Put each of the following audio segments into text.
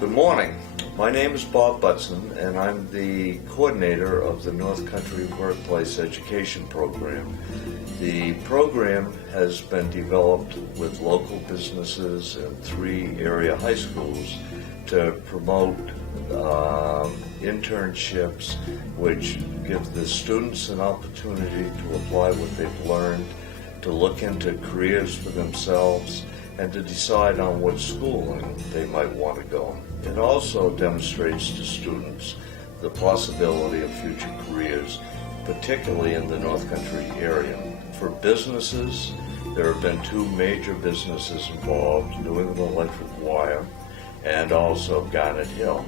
Good morning. My name is Bob Butson, and I'm the coordinator of the North Country Workplace Education Program. The program has been developed with local businesses and 3 area high schools to promote internships, which give the students an opportunity to apply what they've learned, to look into careers for themselves, and to decide on what schooling they might want to go. It also demonstrates to students the possibility of future careers, particularly in the North Country area. For businesses, there have been 2 major businesses involved, New England Electric Wire and also Garnet Hill.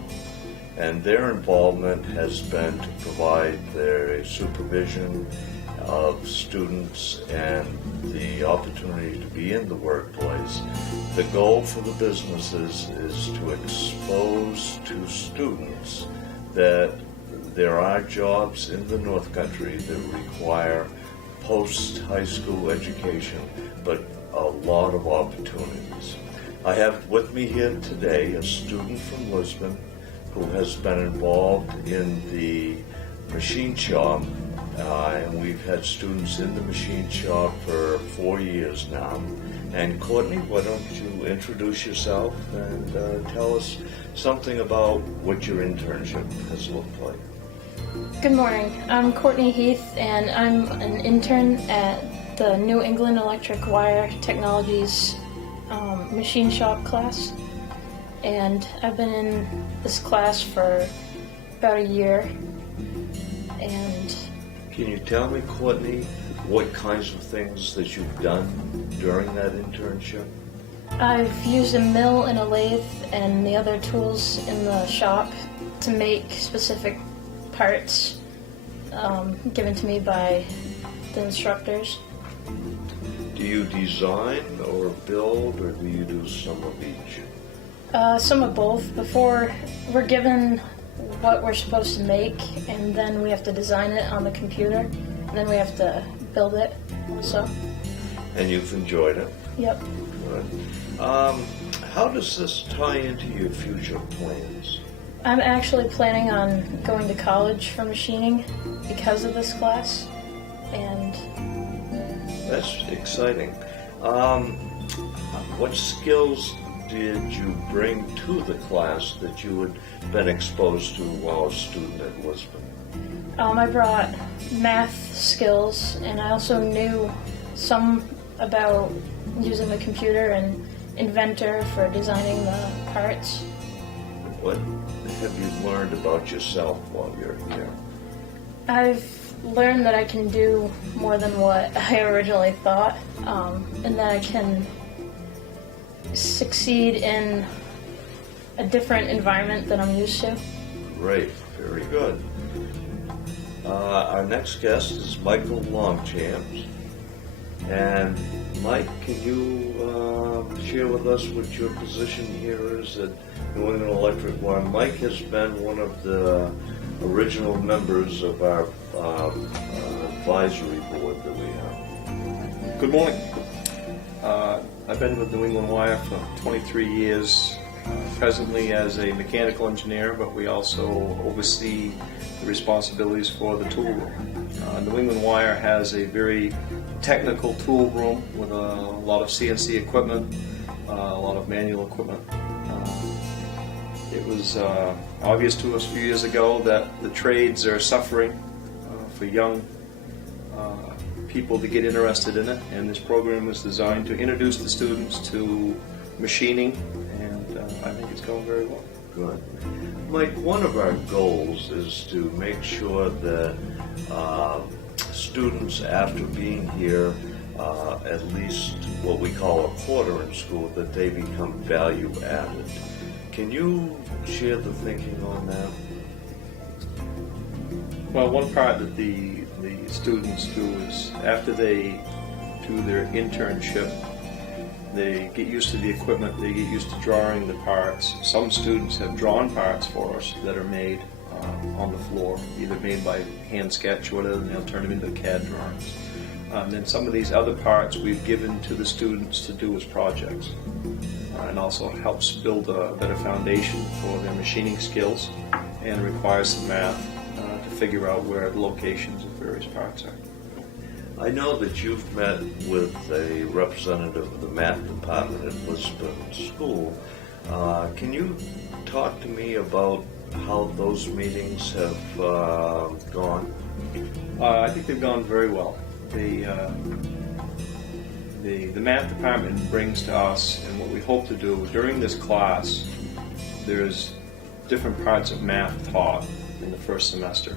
And their involvement has been to provide their supervision of students and the opportunity to be in the workplace. The goal for the businesses is to expose to students that there are jobs in the North Country that require post-high school education, but a lot of opportunities. I have with me here today a student from Lisbon who has been involved in the machine shop, and we've had students in the machine shop for 4 years now. And Courtney, why don't you introduce yourself and tell us something about what your internship has looked like. Good morning. I'm Courtney Heath, and I'm an intern at the New England Electric Wire Technologies machine shop class. And I've been in this class for about a year. And can you tell me, Courtney, what kinds of things that you've done during that internship? I've used a mill and a lathe and the other tools in the shop to make specific parts given to me by the instructors. Do you design or build, or do you do some of each? Some of both. Before, we're given what we're supposed to make, and then we have to design it on the computer, and then we have to build it also. And you've enjoyed it? Yep. Good. How does this tie into your future plans? I'm actually planning on going to college for machining because of this class, and that's exciting. What skills did you bring to the class that you had been exposed to while a student at Lisbon? I brought math skills, and I also knew some about using the computer and Inventor for designing the parts. What have you learned about yourself while you're here? I've learned that I can do more than what I originally thought, and that I can succeed in a different environment than I'm used to. Great, very good. Our next guest is Michael Longchamps. And Mike, can you share with us what your position here is at New England Electric Wire? Mike has been one of the original members of our advisory board that we have. Good morning. I've been with New England Wire for 23 years, presently as a mechanical engineer, but we also oversee the responsibilities for the tool room. New England Wire has a very technical tool room with a lot of CNC equipment, a lot of manual equipment. It was obvious to us a few years ago that the trades are suffering for young people to get interested in it, and this program was designed to introduce the students to machining, and I think it's going very well. Good. Mike, one of our goals is to make sure that students, after being here at least what we call a quarter in school, that they become value added. Can you share the thinking on that? Well, one part that the students do is after they do their internship, they get used to the equipment, they get used to drawing the parts. Some students have drawn parts for us that are made on the floor, either made by hand sketch or whatever, and they'll turn them into CAD drawings. And then some of these other parts we've given to the students to do as projects. and also helps build a better foundation for their machining skills, and requires some math to figure out where the locations of various parts are. I know that you've met with a representative of the math department at Lisbon School. Can you talk to me about how those meetings have gone? I think they've gone very well. The math department brings to us, and what we hope to do during this class, there's different parts of math taught in the first semester.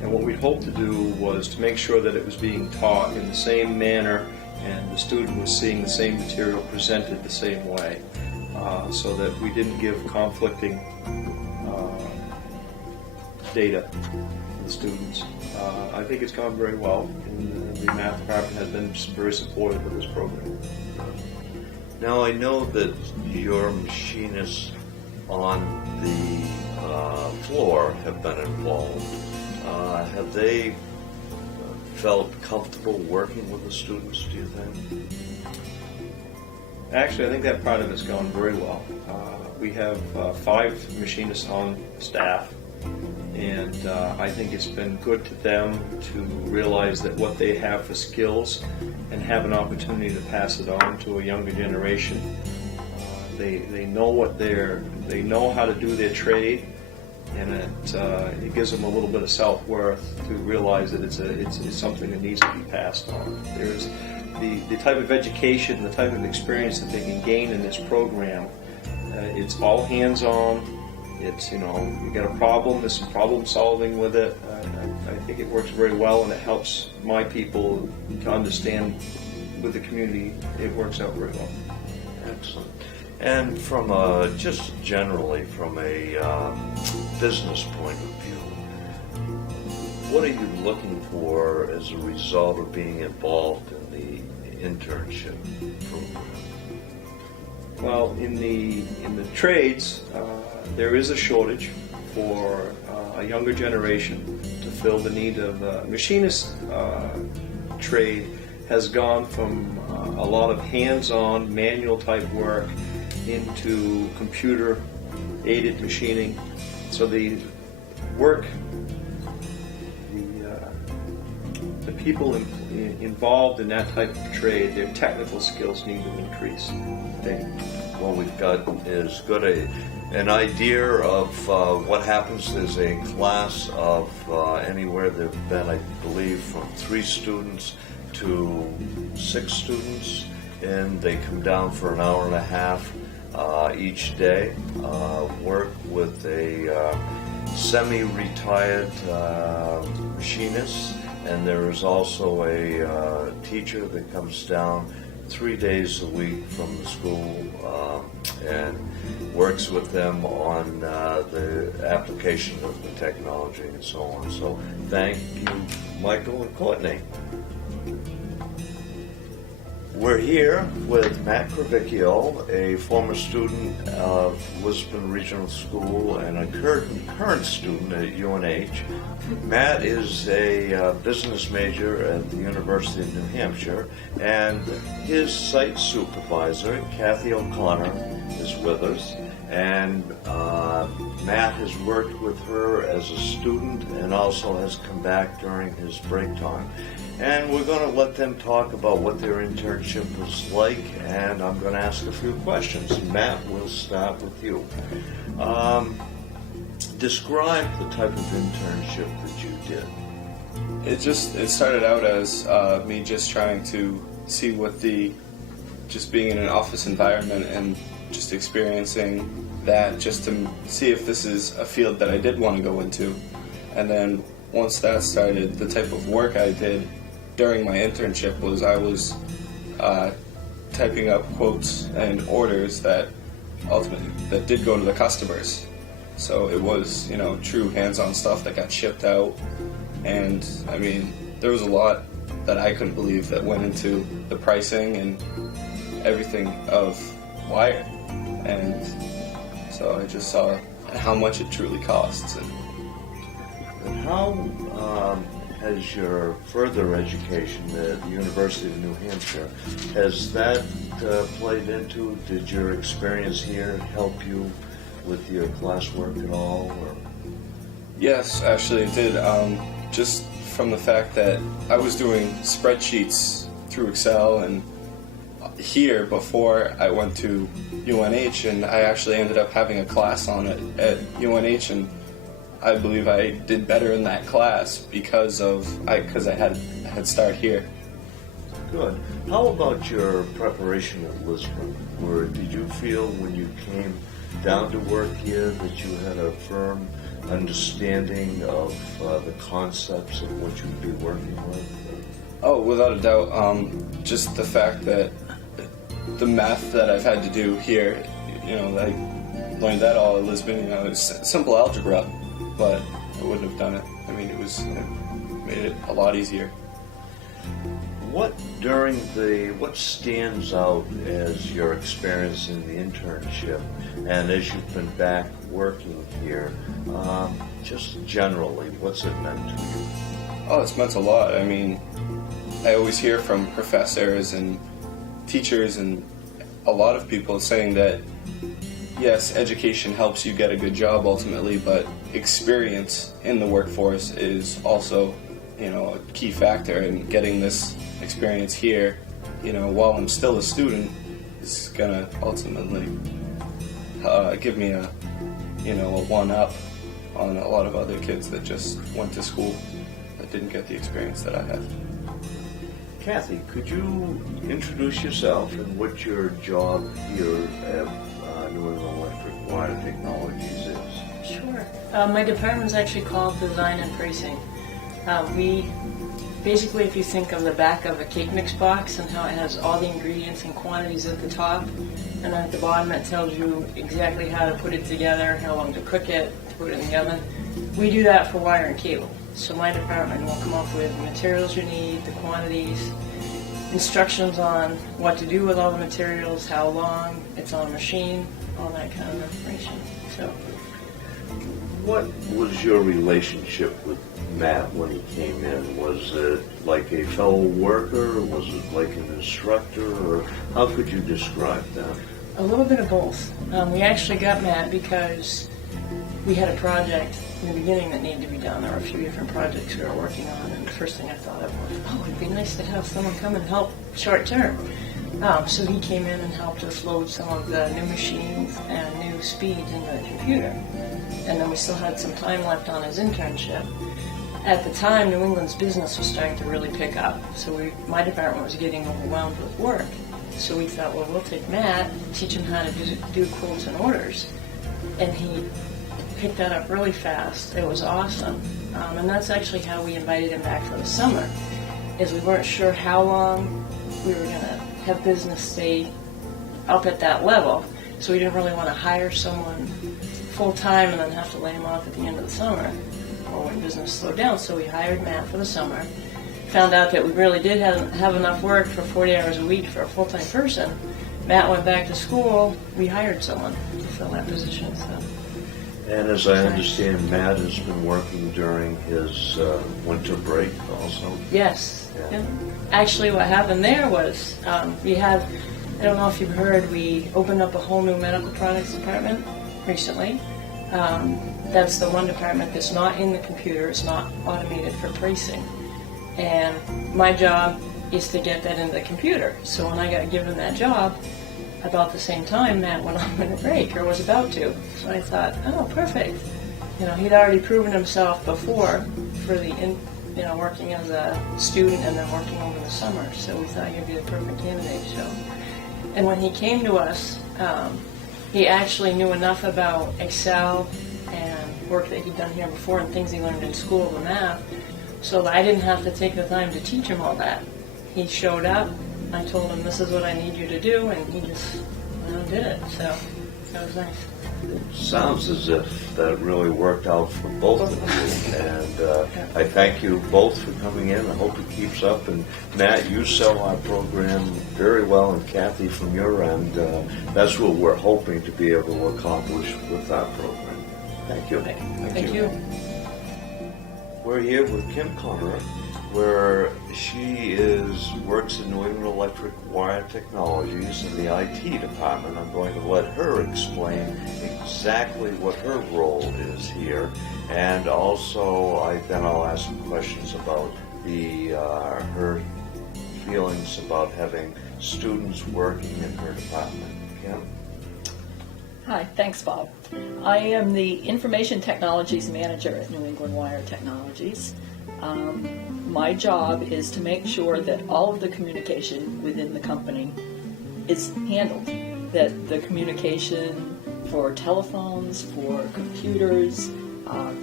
And what we hoped to do was to make sure that it was being taught in the same manner and the student was seeing the same material presented the same way, so that we didn't give conflicting data to the students. I think it's gone very well, and the math department has been very supportive of this program. Now, I know that your machinists on the floor have been involved. Have they felt comfortable working with the students, do you think? Actually, I think that part of it's gone very well. We have 5 machinists on staff, and I think it's been good to them to realize that what they have for skills and have an opportunity to pass it on to a younger generation. They know they know how to do their trade, and it gives them a little bit of self-worth to realize that it's something that needs to be passed on. There's the type of education, the type of experience that they can gain in this program. It's all hands-on. It's, you get a problem, there's some problem solving with it. I think it works very well, and it helps my people to understand with the community. It works out very well. Excellent. And from just generally from a business point of view, what are you looking for as a result of being involved in the internship program? Well, in the trades, there is a shortage for a younger generation to fill the need of machinist trade has gone from a lot of hands-on manual type work into computer-aided machining. So the work, the people involved in that type of trade, their technical skills need to increase. What we've got is got an idea of what happens. There's a class of anywhere there have been, I believe, from 3 students to 6 students, and they come down for an hour and a half each day, work with a semi-retired machinist, and there is also a teacher that comes down 3 days a week from the school and works with them on the application of the technology and so on. So thank you, Michael and Courtney. We're here with Matt Radicchio, a former student of Lisbon Regional School and a current student at UNH. Matt is a business major at the University of New Hampshire, and his site supervisor, Kathy O'Connor, is with us. And Matt has worked with her as a student and also has come back during his break time. And we're going to let them talk about what their internship was like, and I'm going to ask a few questions. Matt, we'll start with you. Describe the type of internship that you did. It started out as me just trying to see what just being in an office environment and just experiencing that, just to see if this is a field that I did want to go into. And then once that started, the type of work I did during my internship was I was typing up quotes and orders that did go to the customers. So it was, true hands-on stuff that got shipped out. And I mean, there was a lot that I couldn't believe that went into the pricing and everything of wire. And so I just saw how much it truly costs. And how has your further education at the University of New Hampshire, has that played into, did your experience here help you with your classwork at all? Or? Yes, actually it did. Just from the fact that I was doing spreadsheets through Excel and here before I went to UNH, and I actually ended up having a class on it at UNH, and I believe I did better in that class because I had a head start here. Good. How about your preparation at Lisbon? Did you feel when you came down to work here that you had a firm understanding of the concepts of what you'd be working with? Oh, without a doubt. Just the fact that the math that I've had to do here, I learned that all at Lisbon. It's simple algebra, but I wouldn't have done it. I mean, it made it a lot easier. What stands out as your experience in the internship, and as you've been back working here, just generally, what's it meant to you? Oh, it's meant a lot. I mean, I always hear from professors and teachers and a lot of people saying that, yes, education helps you get a good job ultimately, but experience in the workforce is also, a key factor in getting this experience here, while I'm still a student, is gonna ultimately give me a one-up on a lot of other kids that just went to school that didn't get the experience that I had. Kathy, could you introduce yourself and what your job here at New England Electric Wire Technologies is? Sure. My department is actually called Design and Pricing. We basically, if you think of the back of a cake mix box and how it has all the ingredients and quantities at the top, and then at the bottom it tells you exactly how to put it together, how long to cook it, to put it in the oven. We do that for wire and cable. So my department will come up with the materials you need, the quantities, instructions on what to do with all the materials, how long it's on a machine, all that kind of information. So, what was your relationship with Matt when he came in? Was it like a fellow worker? Was it like an instructor? Or how could you describe that? a little bit of both. We actually got Matt because we had a project in the beginning that needed to be done. There were a few different projects we were working on, and the first thing I thought of was, oh, it'd be nice to have someone come and help short term. So he came in and helped us load some of the new machines and new speeds into the computer. And then we still had some time left on his internship. At the time, New England's business was starting to really pick up, so my department was getting overwhelmed with work. So we thought, well, we'll take Matt, teach him how to do quotes and orders. And he picked that up really fast. It was awesome. And that's actually how we invited him back for the summer, is we weren't sure how long we were going to have business stay up at that level. So we didn't really want to hire someone full-time and then have to lay him off at the end of the summer or when business slowed down. So we hired Matt for the summer. Found out that we really did have enough work for 40 hours a week for a full-time person. Matt went back to school. We hired someone to fill that position. So. And as I understand, Matt has been working during his winter break also. Yes. Yeah. Yeah. Actually, what happened there was we have, I don't know if you've heard, we opened up a whole new medical products department recently. That's the one department that's not in the computer. It's not automated for pricing. And my job is to get that into the computer. So when I got given that job, about the same time, Matt went on winter break, or was about to. So I thought, oh, perfect. You know, he'd already proven himself before for working as a student and then working over the summer. So we thought he'd be the perfect candidate. So, and when he came to us, he actually knew enough about Excel and work that he'd done here before and things he learned in school, the math, so that I didn't have to take the time to teach him all that. He showed up, I told him, this is what I need you to do, and he just went and did it. So that was nice. It sounds as if that really worked out for both of you, and I thank you both for coming in. I hope it keeps up, and Matt, you sell our program very well, and Kathy, from your end, that's what we're hoping to be able to accomplish with that program. Thank you. Thank you. We're here with Kim Conner, where she works in New England Electric Wire Technologies in the IT department. I'm going to let her explain exactly what her role is here, and also I'll ask some questions about her feelings about having students working in her department. Kim? Hi, thanks, Bob. I am the Information Technologies Manager at New England Wire Technologies. My job is to make sure that all of the communication within the company is handled, that the communication for telephones, for computers,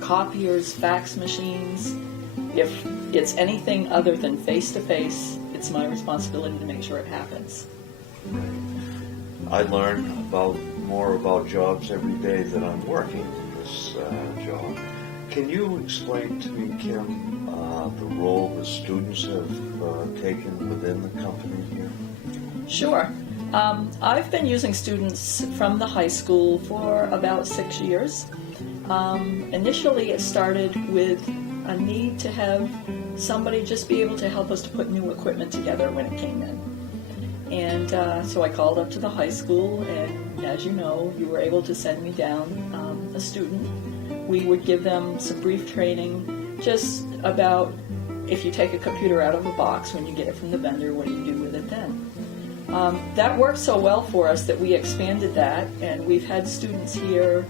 copiers, fax machines, if it's anything other than face-to-face, it's my responsibility to make sure it happens. I learn more about jobs every day that I'm working this job. Can you explain to me, Kim, the role the students have taken within the company here? Sure. I've been using students from the high school for about 6 years. Initially, it started with a need to have somebody just be able to help us to put new equipment together when it came in. And so I called up to the high school, and as you know, you were able to send me down a student. We would give them some brief training just about if you take a computer out of a box when you get it from the vendor, what do you do with it then? That worked so well for us that we expanded that, and we've had students here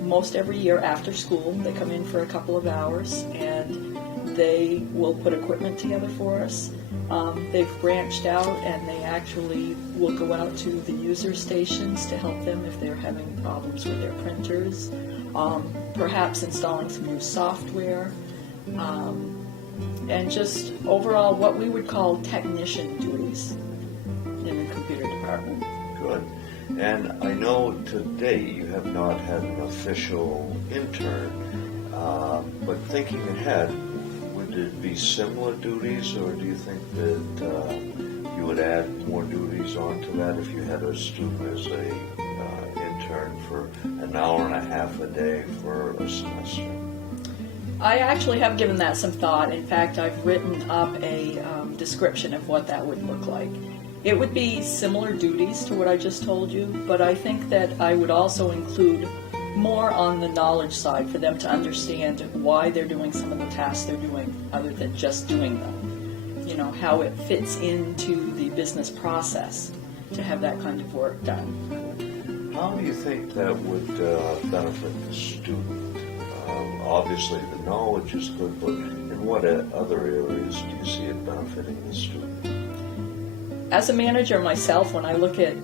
most every year after school. They come in for a couple of hours, and they will put equipment together for us. They've branched out, and they actually will go out to the user stations to help them if they're having problems with their printers, perhaps installing some new software, and just overall what we would call technician duties in the computer department. Good. And I know to date you have not had an official intern, but thinking ahead, would it be similar duties, or do you think that you would add more duties onto that if you had a student as a intern for an hour and a half a day for a semester? I actually have given that some thought. In fact, I've written up a description of what that would look like. It would be similar duties to what I just told you, but I think that I would also include more on the knowledge side for them to understand why they're doing some of the tasks they're doing other than just doing them. You know, how it fits into the business process to have that kind of work done. How do you think that would benefit the student? Obviously the knowledge is good, but in what other areas do you see it benefiting the student? As a manager myself, when I look at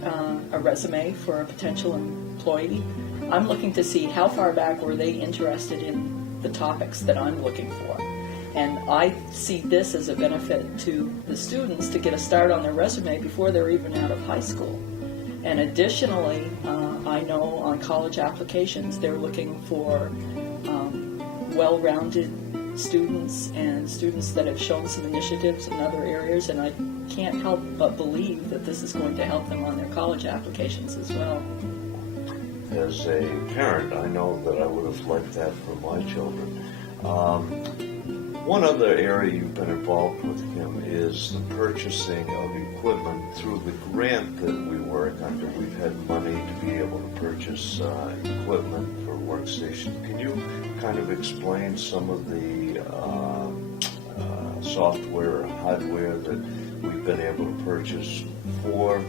a resume for a potential employee, I'm looking to see how far back were they interested in the topics that I'm looking for. And I see this as a benefit to the students to get a start on their resume before they're even out of high school. And additionally, I know on college applications they're looking for well-rounded students and students that have shown some initiatives in other areas, and I can't help but believe that this is going to help them on their college applications as well. As a parent, I know that I would have liked that for my children. One other area you've been involved with, Kim, is the purchasing of equipment through the grant that we work under. We've had money to be able to purchase equipment for workstations. Can you kind of explain some of the software or hardware that we've been able to purchase for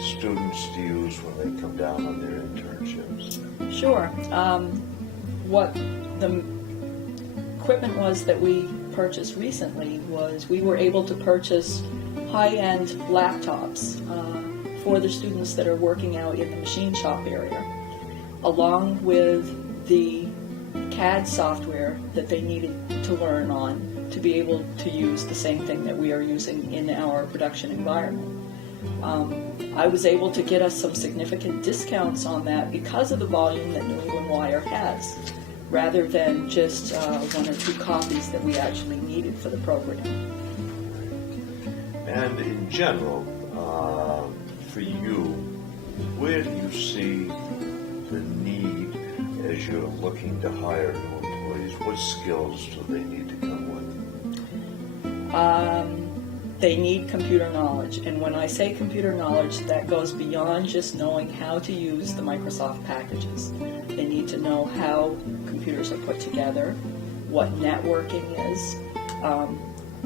students to use when they come down on their internships? Sure. What the equipment was that we purchased recently was we were able to purchase high-end laptops for the students that are working out in the machine shop area, along with the CAD software that they needed to learn on to be able to use the same thing that we are using in our production environment. I was able to get us some significant discounts on that because of the volume that New England Wire has, rather than just 1 or 2 copies that we actually needed for the program. And in general, for you, where do you see the need as you're looking to hire new employees? opportunities, what skills do they need to come with? They need computer knowledge, and when I say computer knowledge, that goes beyond just knowing how to use the Microsoft packages. They need to know how computers are put together, what networking is.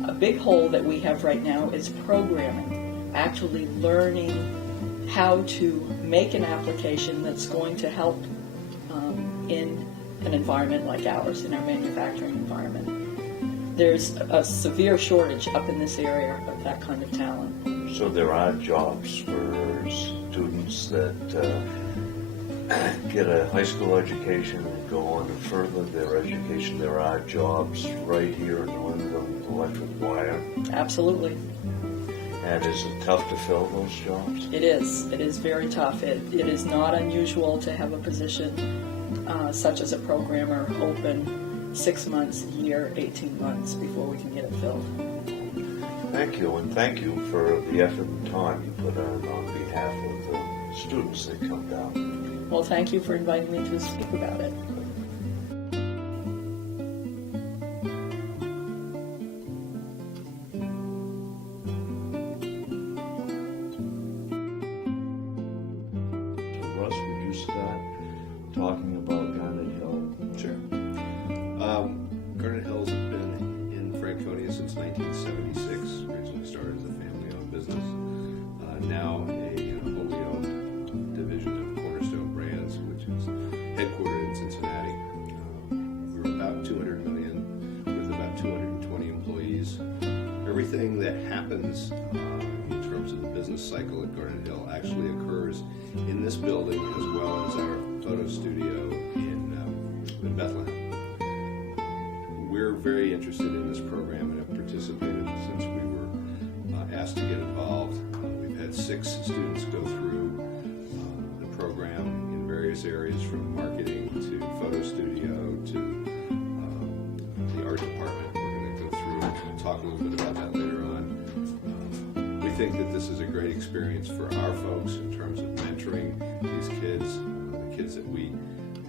A big hole that we have right now is programming, actually learning how to make an application that's going to help in an environment like ours, in our manufacturing environment. There's a severe shortage up in this area of that kind of talent. So there are jobs for students that get a high school education and go on to further their education. There are jobs right here in New England Electric Wire. Absolutely. And is it tough to fill those jobs? It is. It is very tough. It is not unusual to have a position such as a programmer open 6 months, a year, 18 months before we can get it filled. Thank you, and thank you for the effort and time you put on behalf of the students that come down. Well, thank you for inviting me to speak about it. So Russ, would you start talking about Garnet Hill? Sure. Garnet Hill's been in Franconia since 1976. Originally started as a family-owned business. Now a wholly owned division of Cornerstone Brands, which is headquartered in Cincinnati. We're about 200 million with about 220 employees. Everything that happens in terms of the business cycle at Garnet Hill actually occurs in this building, as well as our photo studio in Bethlehem. We're very interested in this program and have participated since we were asked to get involved. We've had 6 students go through the program in various areas, from marketing to photo studio to the art department. We're going to go through and talk a little bit about that later on. We think that this is a great experience for our folks in terms of mentoring these kids. The kids that we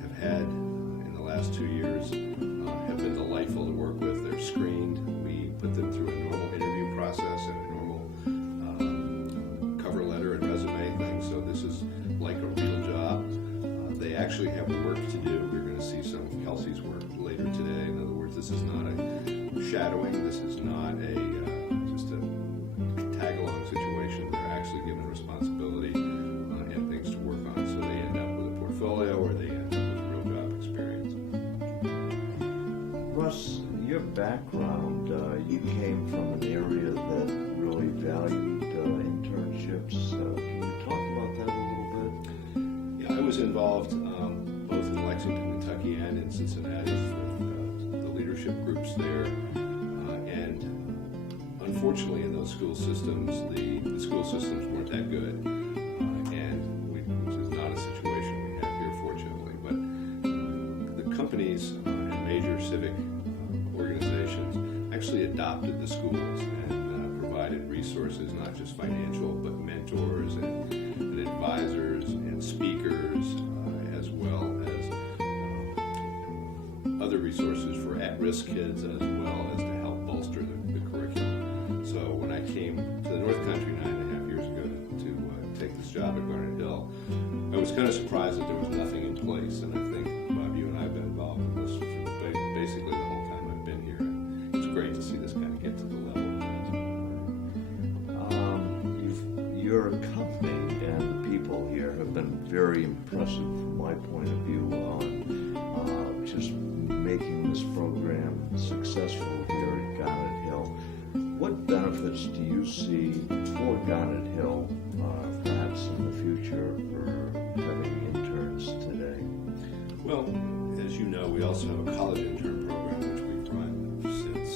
have had in the last 2 years have been delightful to work with. They're screened. We put them through a normal interview process and a normal cover letter and resume thing, so this is like a real job. They actually have work to do. We're going to see some of Kelsey's work later today. In other words, this is not a shadowing. This is not just a tag-along situation. They're actually given responsibility and things to work on, so they end up with a portfolio or they end up with real job experience. Russ, your background, you came from an area that really valued internships. Can you talk about that a little bit? Yeah, I was involved both in Lexington, Kentucky and in Cincinnati with the leadership groups there. And unfortunately in those school systems, the school systems weren't that good. Which is not a situation we have here, fortunately. But the companies and major civic organizations actually adopted the schools and provided resources, not just financial, but mentors and advisors and speakers, as well as other resources for at-risk kids, as well as to help bolster the curriculum. So when I came to the North Country 9.5 years ago to take this job at Garnet Hill, I was kind of surprised that there was nothing in place, and I think, Bob, you and I have been involved in this basically the whole time I've been here. And it's great to see this kind of get to the level it has. Your company and the people here have been very impressive from my point of view on just making this program successful here at Garnet Hill. What benefits do you see for Garnet Hill, perhaps in the future, for having interns today? Well, as you know, we also have a college intern program, which we've run since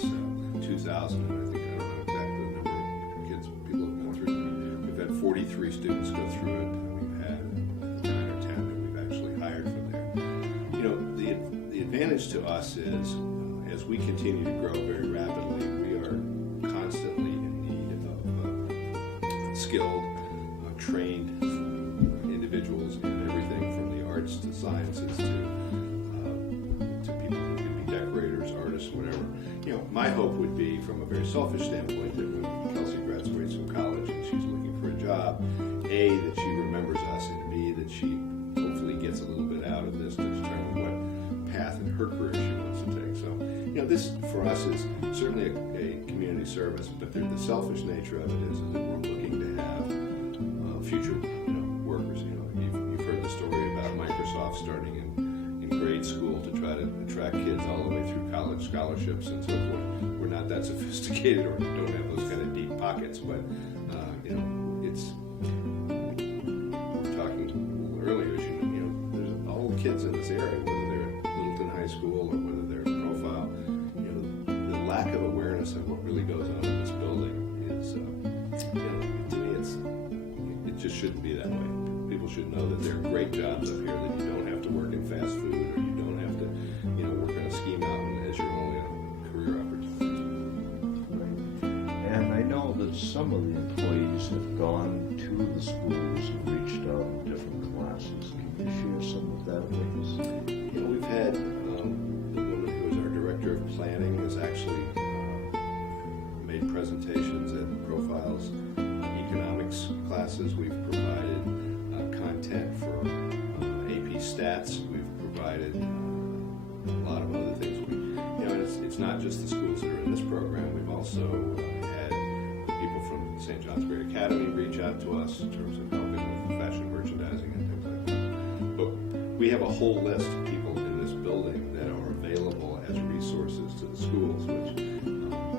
2000, and I think I don't know exactly the number of kids, people have gone through. We've had 43 students go through it. We've had 9 or 10 that we've actually hired from there. You know, the advantage to us is, as we continue to grow very rapidly, we are constantly in need of skilled, trained individuals in everything from the arts to sciences to people who can be decorators my hope would be, from a very selfish standpoint, that when Kelsey graduates from college and she's looking for a job, A, that she remembers us, and B, that she hopefully gets a little bit out of this to determine what path in her career she wants to take. So, this for us is certainly a community service, but the selfish nature of it is that we're looking to have future workers. You've heard the story about Microsoft starting in grade school to try to attract kids all the way through college scholarships and so forth. We're not that sophisticated or don't have those kind of deep pockets, but it's. We were talking earlier. There's all kids in this area, whether they're at Littleton High School or whether they're at Profile. The lack of awareness of what really goes on in this building is, to me, it just shouldn't be that way. People should know that there are great jobs up here, that you don't have to work in fast food, or you don't have to, work on a ski mountain as your only career opportunity. And I know that some of the employees have gone to the schools and reached out in different classes. Can you share some of that with us? We've had the woman who is our director of planning has actually made presentations at Profile's economics classes. We've provided content for AP Stats. We've provided a lot of other things. And it's not just the schools that are in this program. We've also had people from St. John's Great Academy reach out to us in terms of helping with fashion merchandising and things like that. But we have a whole list of people in this building that are available as resources to the schools, which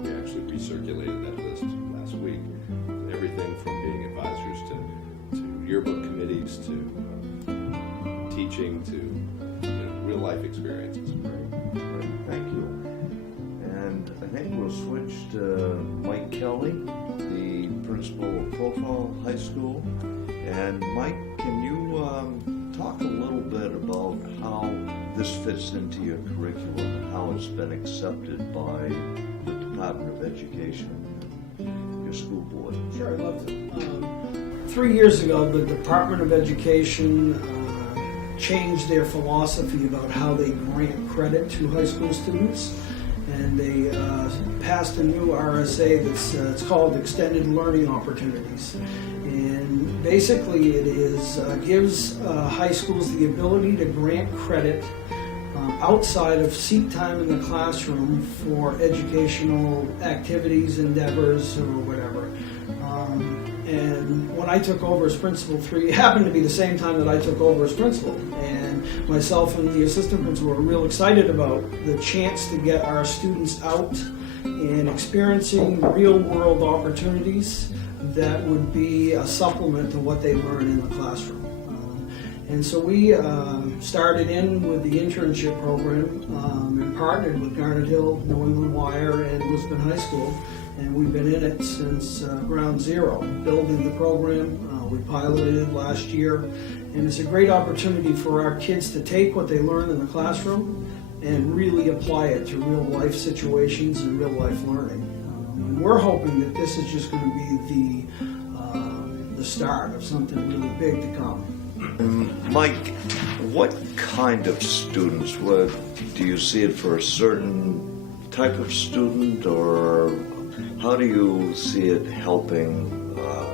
we actually recirculated that list last week. Everything from being advisors to yearbook committees to teaching to real life experiences. Great, thank you. And I think we'll switch to Mike Kelly, the principal of Profile High School. And Mike, can you talk a little bit about how this fits into your curriculum and how it's been accepted by the Department of Education and your school board? Sure, I'd love to. 3 years ago, the Department of Education changed their philosophy about how they grant credit to high school students, and they passed a new RSA that's it's called Extended Learning Opportunities. And basically it gives high schools the ability to grant credit outside of seat time in the classroom for educational activities, endeavors, or whatever. And when I took over as principal, it happened to be the same time that I took over as principal. And myself and the assistant principal were real excited about the chance to get our students out and experiencing real-world opportunities that would be a supplement to what they learn in the classroom. And so we started in with the internship program and partnered with Garnet Hill, New England Wire, and Lisbon High School. And we've been in it since ground zero, building the program. We piloted it last year. And it's a great opportunity for our kids to take what they learn in the classroom and really apply it to real life situations and real life learning. And we're hoping that this is just going to be the start of something really big to come. Mike, what kind of students do you see it for a certain type of student, or how do you see it helping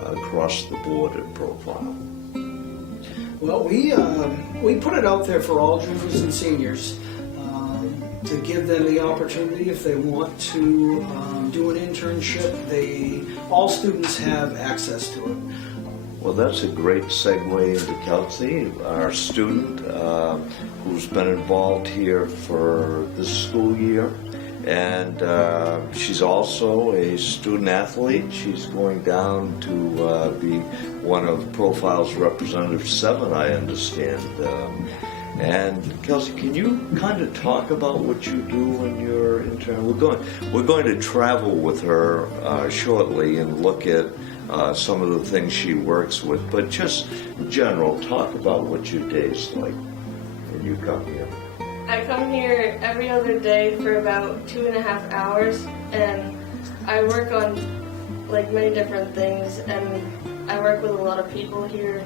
across the board at Profile? Well, we put it out there for all juniors and seniors to give them the opportunity if they want to do an internship. All students have access to it. Well, that's a great segue into Kelsey, our student who's been involved here for this school year. And she's also a student athlete. She's going down to be one of Profile's Representative 7, I understand. And Kelsey, can you kind of talk about what you do when you're intern? We're going to travel with her shortly and look at some of the things she works with. But just in general, talk about what your day's like when you come here. I come here every other day for about 2.5 hours, and I work on many different things, and I work with a lot of people here,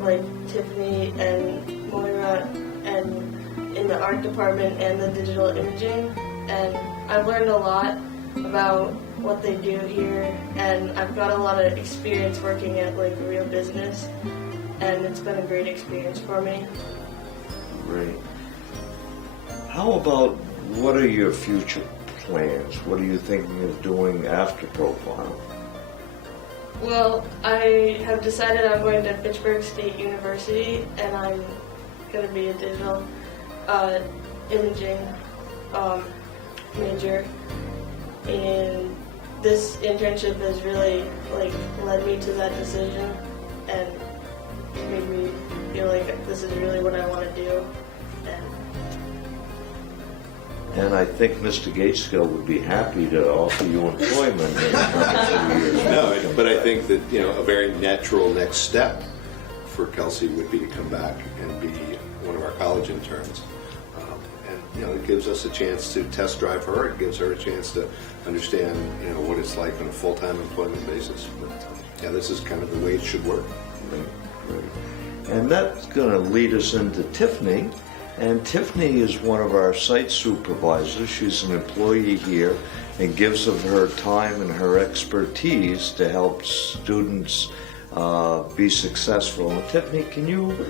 like Tiffany and Moira, and in the art department and the digital imaging, and I've learned a lot, about what they do here, and I've got a lot of experience working at like real business, and it's been a great experience for me. Great. How about, what are your future plans? What are you thinking of doing after Profile? Well, I have decided I'm going to Pittsburgh State University, and I'm going to be a digital imaging major. And this internship has really led me to that decision and made me feel like this is really what I want to do. And I think Mr. Gateskill would be happy to offer you employment in another 2 years. No, but I think that, a very natural next step for Kelsey would be to come back and be one of our college interns. And, it gives us a chance to test drive her. It gives her a chance to understand, what it's like on a full-time employment basis. But, yeah, this is kind of the way it should work. Right. And that's going to lead us into Tiffany. And Tiffany is one of our site supervisors. She's an employee here and gives of her time and her expertise to help students be successful. And Tiffany, can you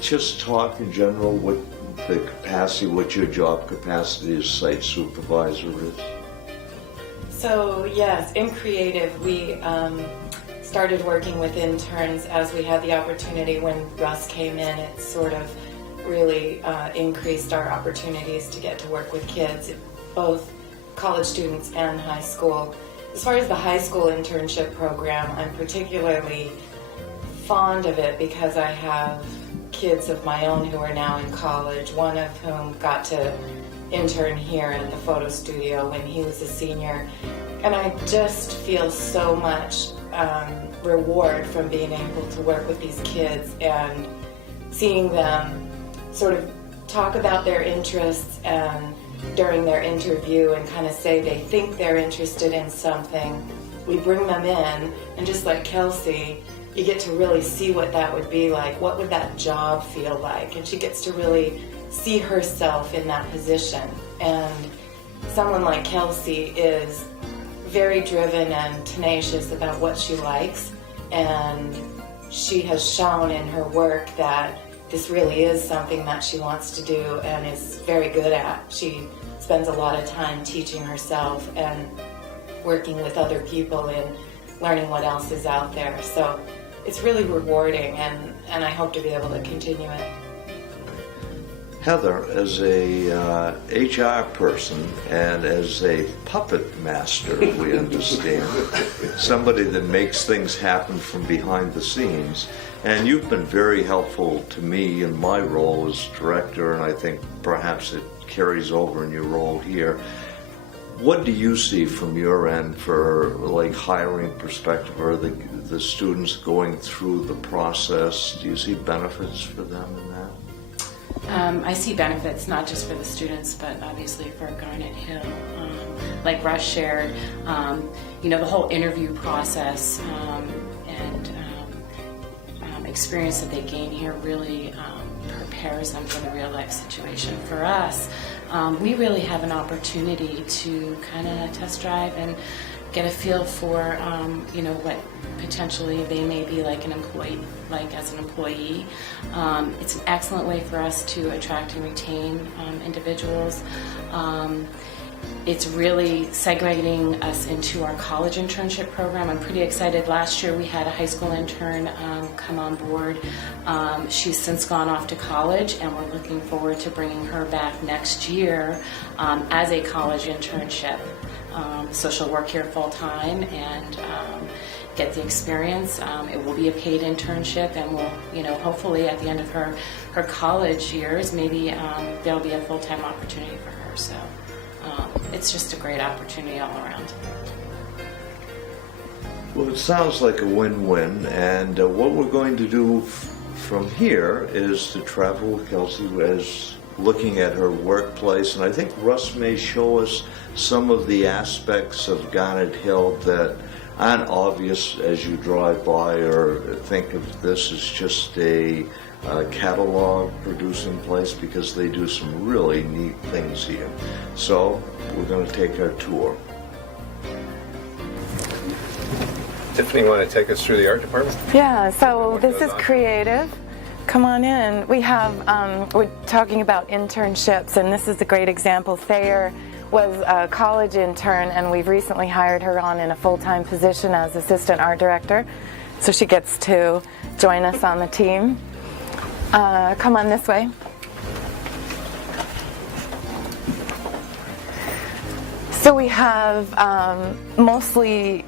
just talk in general what the capacity, what your job capacity as site supervisor is? So yes, in Creative we started working with interns as we had the opportunity when Russ came in. It sort of really increased our opportunities to get to work with kids, both college students and high school. As far as the high school internship program, I'm particularly fond of it because I have kids of my own who are now in college, one of whom got to intern here at the photo studio when he was a senior. And I just feel so much reward from being able to work with these kids and seeing them sort of talk about their interests and during their interview and kind of say they think they're interested in something. We bring them in, and just like Kelsey, you get to really see what that would be like. What would that job feel like? And she gets to really see herself in that position. And someone like Kelsey is very driven and tenacious about what she likes, and she has shown in her work that this really is something that she wants to do and is very good at. She spends a lot of time teaching herself and working with other people and learning what else is out there. So it's really rewarding, and I hope to be able to continue it. Heather, as a HR person and as a puppet master, we understand, somebody that makes things happen from behind the scenes, and you've been very helpful to me in my role as director, and I think perhaps it carries over in your role here. What do you see from your end for hiring perspective, or the students going through the process? Do you see benefits for them in that? I see benefits not just for the students, but obviously for Garnet Hill. Like Russ shared, the whole interview process and experience that they gain here really prepares them for the real life situation. For us, we really have an opportunity to kind of test drive and get a feel for, what potentially they may be like as an employee. It's an excellent way for us to attract and retain individuals. It's really segregating us into our college internship program. I'm pretty excited. Last year we had a high school intern come on board. She's since gone off to college, and we're looking forward to bringing her back next year as a college internship. So she'll work here full time and get the experience. It will be a paid internship, and we'll, hopefully at the end of her college years, maybe there'll be a full-time opportunity for her. So it's just a great opportunity all around. Well, it sounds like a win-win, and what we're going to do from here is to travel with Kelsey as looking at her workplace, and I think Russ may show us some of the aspects of Garnet Hill that aren't obvious as you drive by or think of this as just a catalog producing place, because they do some really neat things here. So we're going to take our tour. Tiffany, you want to take us through the art department? Yeah, so What this goes is on? creative. Come on in. We have, we're talking about internships, and this is a great example. Thayer was a college intern, and we've recently hired her on in a full-time position as assistant art director. So she gets to join us on the team. Come on this way. So we have mostly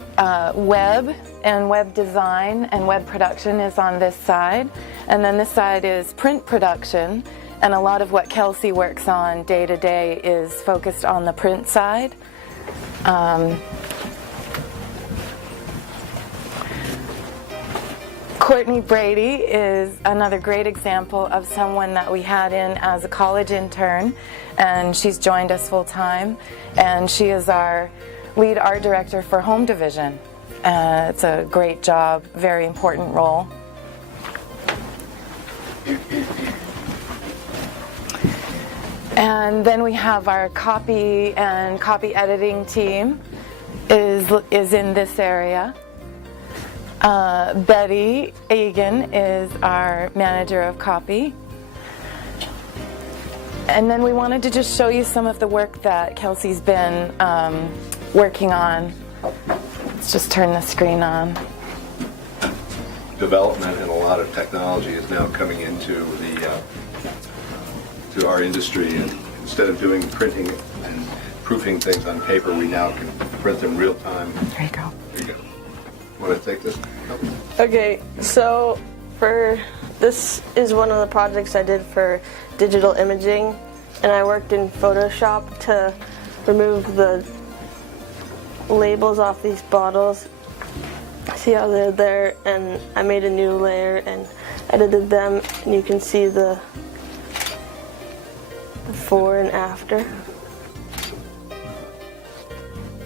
web and web design, and web production is on this side. And then this side is print production, and a lot of what Kelsey works on day to day is focused on the print side. Courtney Brady is another great example of someone that we had in as a college intern, and she's joined us full time, and she is our lead art director for home division. It's a great job, very important role. And then we have our copy and copy editing team is in this area. Betty Egan is our manager of copy. And then we wanted to just show you some of the work that Kelsey's been working on. Let's just turn the screen on. Development and a lot of technology is now coming into to our industry, and instead of doing printing and proofing things on paper, we now can print them real time. There you go. There you go. Want to take this? Okay, so this is one of the projects I did for digital imaging, and I worked in Photoshop to remove the labels off these bottles. See how they're there, and I made a new layer and edited them, and you can see the before and after.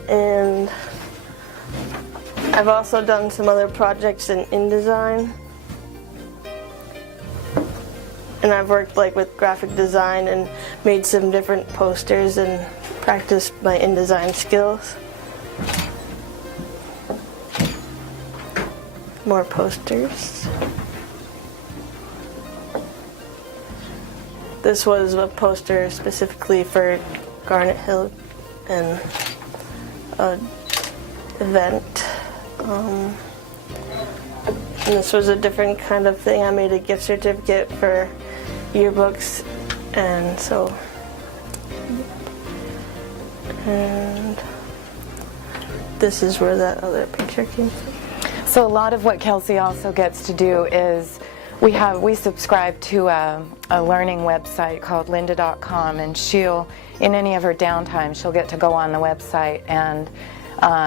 And I've also done some other projects in InDesign, and I've worked with graphic design and made some different posters and practiced my InDesign skills. More posters. This was a poster specifically for Garnet Hill and an event. And this was a different kind of thing. I made a gift certificate for yearbooks, and so. And this is where that other picture came from. So a lot of what Kelsey also gets to do is we subscribe to a learning website called lynda.com, and she'll, in any of her downtime, she'll get to go on the website, and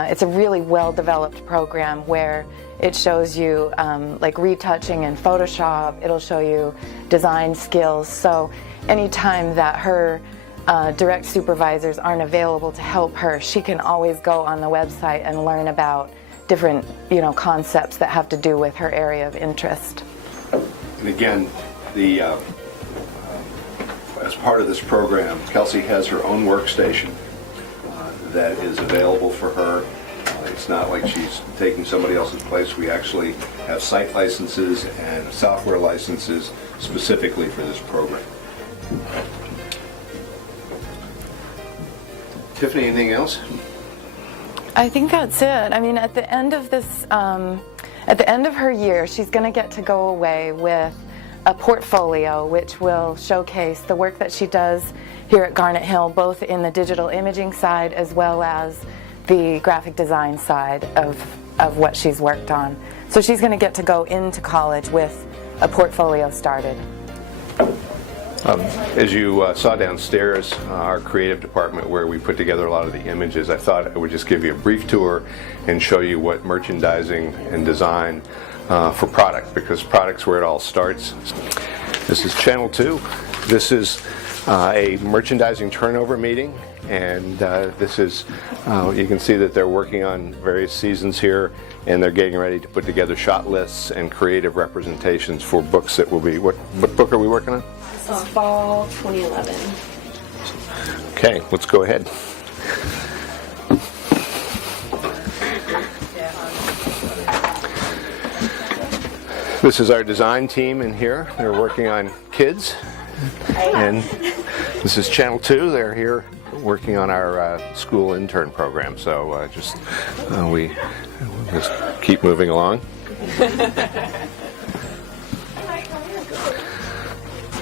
it's a really well-developed program where it shows you retouching in Photoshop. It'll show you design skills. So anytime that her direct supervisors aren't available to help her, she can always go on the website and learn about different concepts that have to do with her area of interest. And again, as part of this program, Kelsey has her own workstation that is available for her. It's not like she's taking somebody else's place. We actually have site licenses and software licenses specifically for this program. Tiffany, anything else? I think that's it. I mean, at the end of this, at the end of her year, she's going to get to go away with a portfolio which will showcase the work that she does here at Garnet Hill, both in the digital imaging side as well as the graphic design side of what she's worked on. So she's going to get to go into college with a portfolio started. As you saw downstairs, our creative department where we put together a lot of the images, I thought I would just give you a brief tour and show you what merchandising and design for product, because product's where it all starts. This is Channel 2. This is a merchandising turnover meeting, and this is, you can see that they're working on various seasons here, and they're getting ready to put together shot lists and creative representations for books that will be, what book are we working on? This is fall 2011. Okay, let's go ahead. This is our design team in here. They're working on kids. And this is Channel 2. They're here working on our school intern program. So we just keep moving along.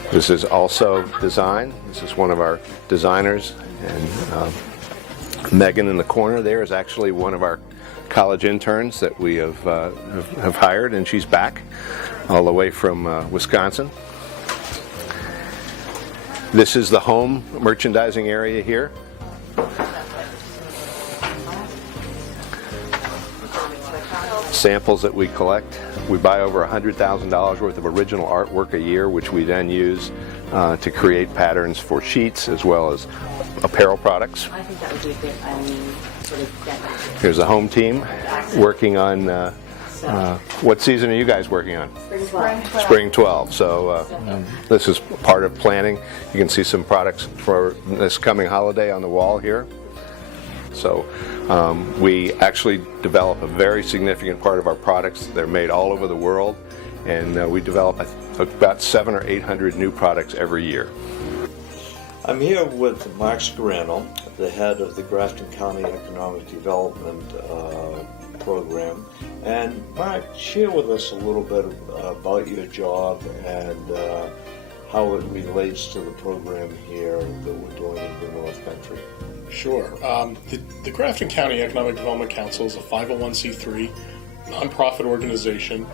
This is also design. This is one of our designers. And Megan in the corner there is actually one of our college interns that we have hired, and she's back all the way from Wisconsin. This is the home merchandising area here. Samples that we collect. We buy over $100,000 worth of original artwork a year, which we then use to create patterns for sheets as well as apparel products. I think that would be a good, sort of Here's the home team working on, what season are you guys working on? Spring 12. Spring 12. So this is part of planning. You can see some products for this coming holiday on the wall here. So we actually develop a very significant part of our products. They're made all over the world, and we develop about 700 or 800 new products every year. I'm here with Mark Scarano, the head of the Grafton County Economic Development Program. And Mark, share with us a little bit about your job and how it relates to the program here that we're doing in the North Country. Sure. The Grafton County Economic Development Council is a 501c3 nonprofit organization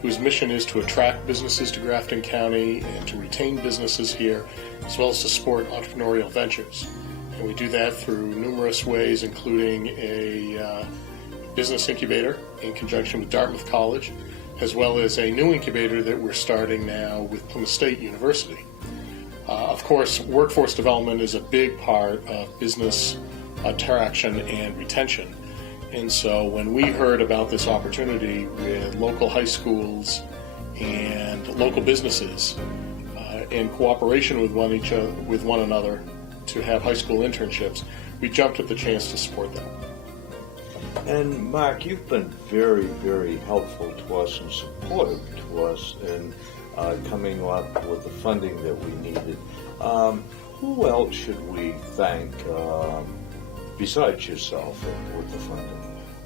whose mission is to attract businesses to Grafton County and to retain businesses here, as well as to support entrepreneurial ventures. And we do that through numerous ways, including a business incubator in conjunction with Dartmouth College, as well as a new incubator that we're starting now with Plymouth State University. Of course, workforce development is a big part of business attraction and retention. And so when we heard about this opportunity with local high schools and local businesses in cooperation with one another to have high school internships, we jumped at the chance to support them. And Mark, you've been very, very helpful to us and supportive to us in coming up with the funding that we needed. Who else should we thank besides yourself with the funding?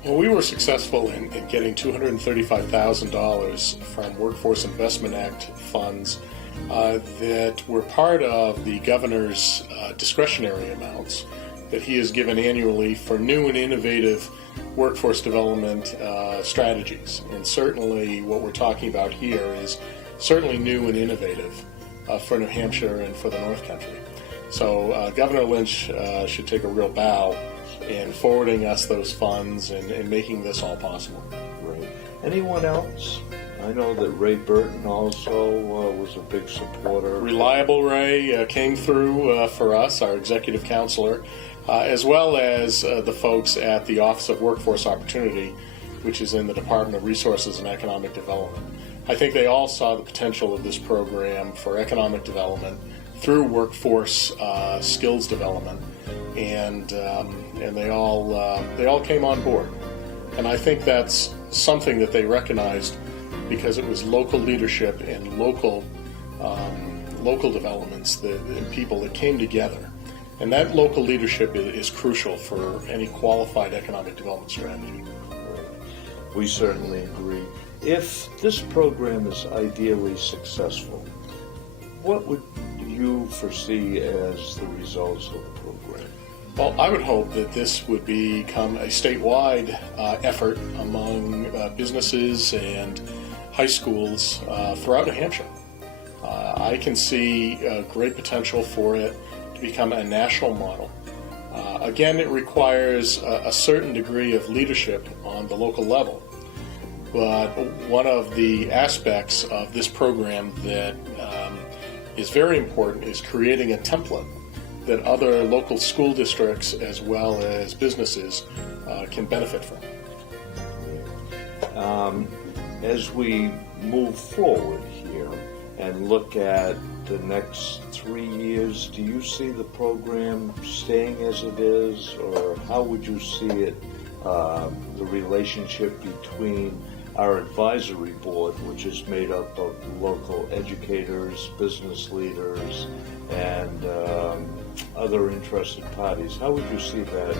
Well, we were successful in getting $235,000 from Workforce Investment Act funds that were part of the governor's discretionary amounts that he has given annually for new and innovative workforce development strategies. And certainly what we're talking about here is certainly new and innovative for New Hampshire and for the North Country. So Governor Lynch should take a real bow in forwarding us those funds and making this all possible. Great. Anyone else? I know that Ray Burton also was a big supporter. Reliable Ray came through for us, our executive counselor, as well as the folks at the Office of Workforce Opportunity, which is in the Department of Resources and Economic Development. I think they all saw the potential of this program for economic development through workforce skills development, and they all came on board. And I think that's something that they recognized because it was local leadership and local developments and people that came together. And that local leadership is crucial for any qualified economic development strategy. We certainly agree. If this program is ideally successful, what would you foresee as the results of the program? Well, I would hope that this would become a statewide effort among businesses and high schools throughout New Hampshire. I can see great potential for it to become a national model. Again, it requires a certain degree of leadership on the local level. But one of the aspects of this program that is very important is creating a template that other local school districts as well as businesses can benefit from. As we move forward here and look at the next 3 years, do you see the program staying as it is, or how would you see it, the relationship between our advisory board, which is made up of local educators, business leaders, and other interested parties. How would you see that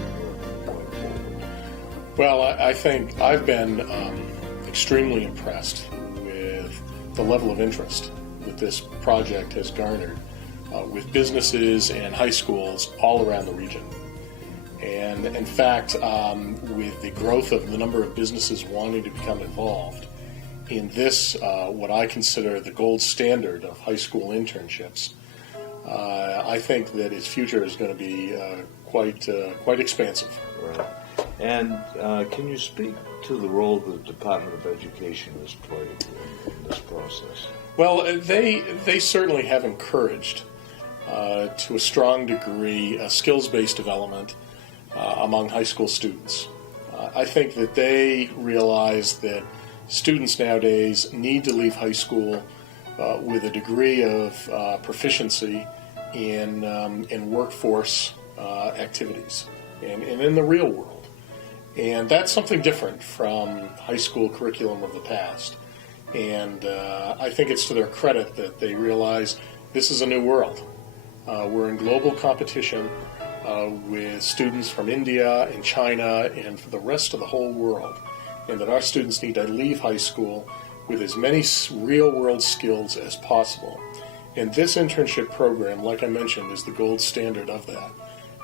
going forward? Well, I think I've been extremely impressed with the level of interest that this project has garnered with businesses and high schools all around the region. And in fact, with the growth of the number of businesses wanting to become involved in this, what I consider the gold standard of high school internships, I think that its future is going to be quite expansive. Right. And can you speak to the role the Department of Education has played in this process? Well, they certainly have encouraged, to a strong degree, skills-based development among high school students. I think that they realize that students nowadays need to leave high school with a degree of proficiency in workforce activities and in the real world. And that's something different from high school curriculum of the past. And I think it's to their credit that they realize this is a new world. We're in global competition with students from India and China and the rest of the whole world, and that our students need to leave high school with as many real-world skills as possible. And this internship program, like I mentioned, is the gold standard of that,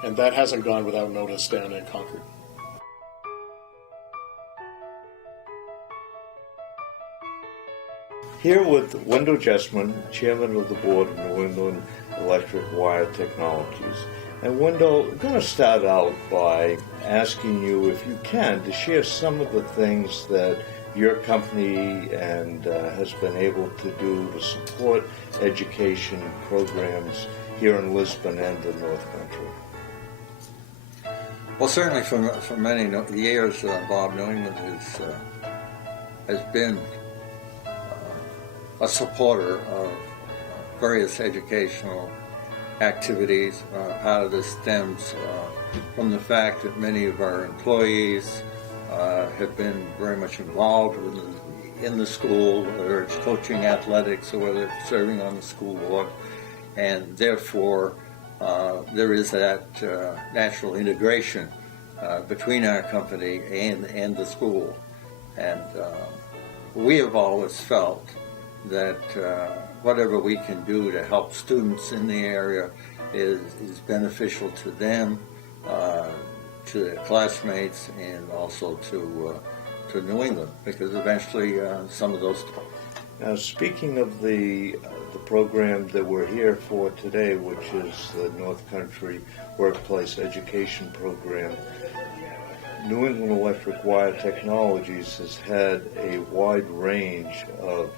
and that hasn't gone without notice down in Concord. Here with Wendell Jessman, Chairman of the Board of New England Electric Wire Technologies. And Wendell, I'm going to start out by asking you, if you can, to share some of the things that your company and has been able to do to support education programs here in Lisbon and the North Country. Well, certainly for many years, Bob, New England has been a supporter of various educational activities. Part of this stems from the fact that many of our employees have been very much involved in the school, whether it's coaching athletics or whether it's serving on the school board, and therefore there is that natural integration between our company and the school. And we have always felt that whatever we can do to help students in the area is beneficial to them, to their classmates, and also to New England, because eventually some of those. Now, speaking of the program that we're here for today, which is the North Country Workplace Education Program, New England Electric Wire Technologies has had a wide range of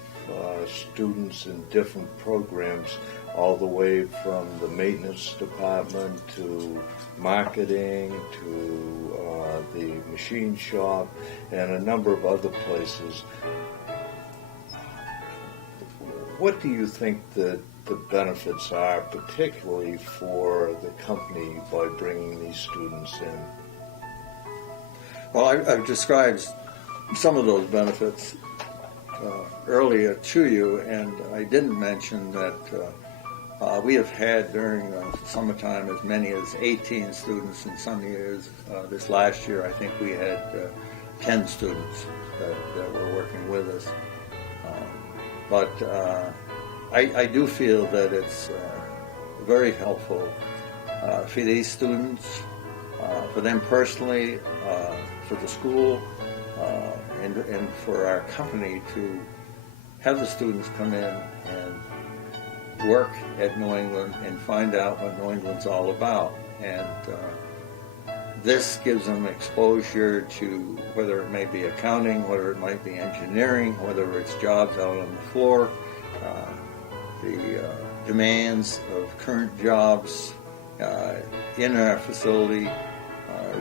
students in different programs, all the way from the maintenance department to marketing to the machine shop and a number of other places. What do you think that the benefits are, particularly for the company, by bringing these students in? Well, I've described some of those benefits earlier to you, and I didn't mention that we have had during summertime as many as 18 students in some years. This last year, I think we had 10 students that were working with us. But I do feel that it's very helpful for these students, for them personally, for the school, and for our company to have the students come in and work at New England and find out what New England's all about. And this gives them exposure to whether it may be accounting, whether it might be engineering, whether it's jobs out on the floor, the demands of current jobs in our facility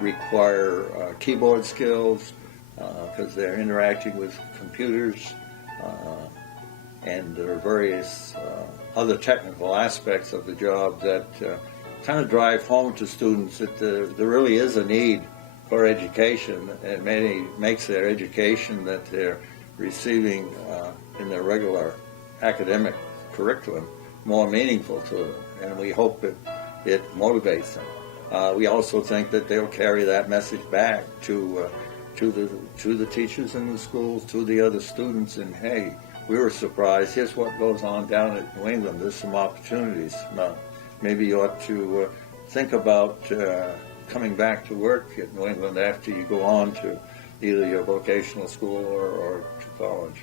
require keyboard skills because they're interacting with computers, and there are various other technical aspects of the job that kind of drive home to students that there really is a need for education, and makes their education that they're receiving in their regular academic curriculum more meaningful to them, and we hope that it motivates them. We also think that they'll carry that message back to the teachers in the schools, to the other students, and hey, we were surprised. Here's what goes on down at New England. There's some opportunities. Now, maybe you ought to think about coming back to work at New England after you go on to either your vocational school or to college.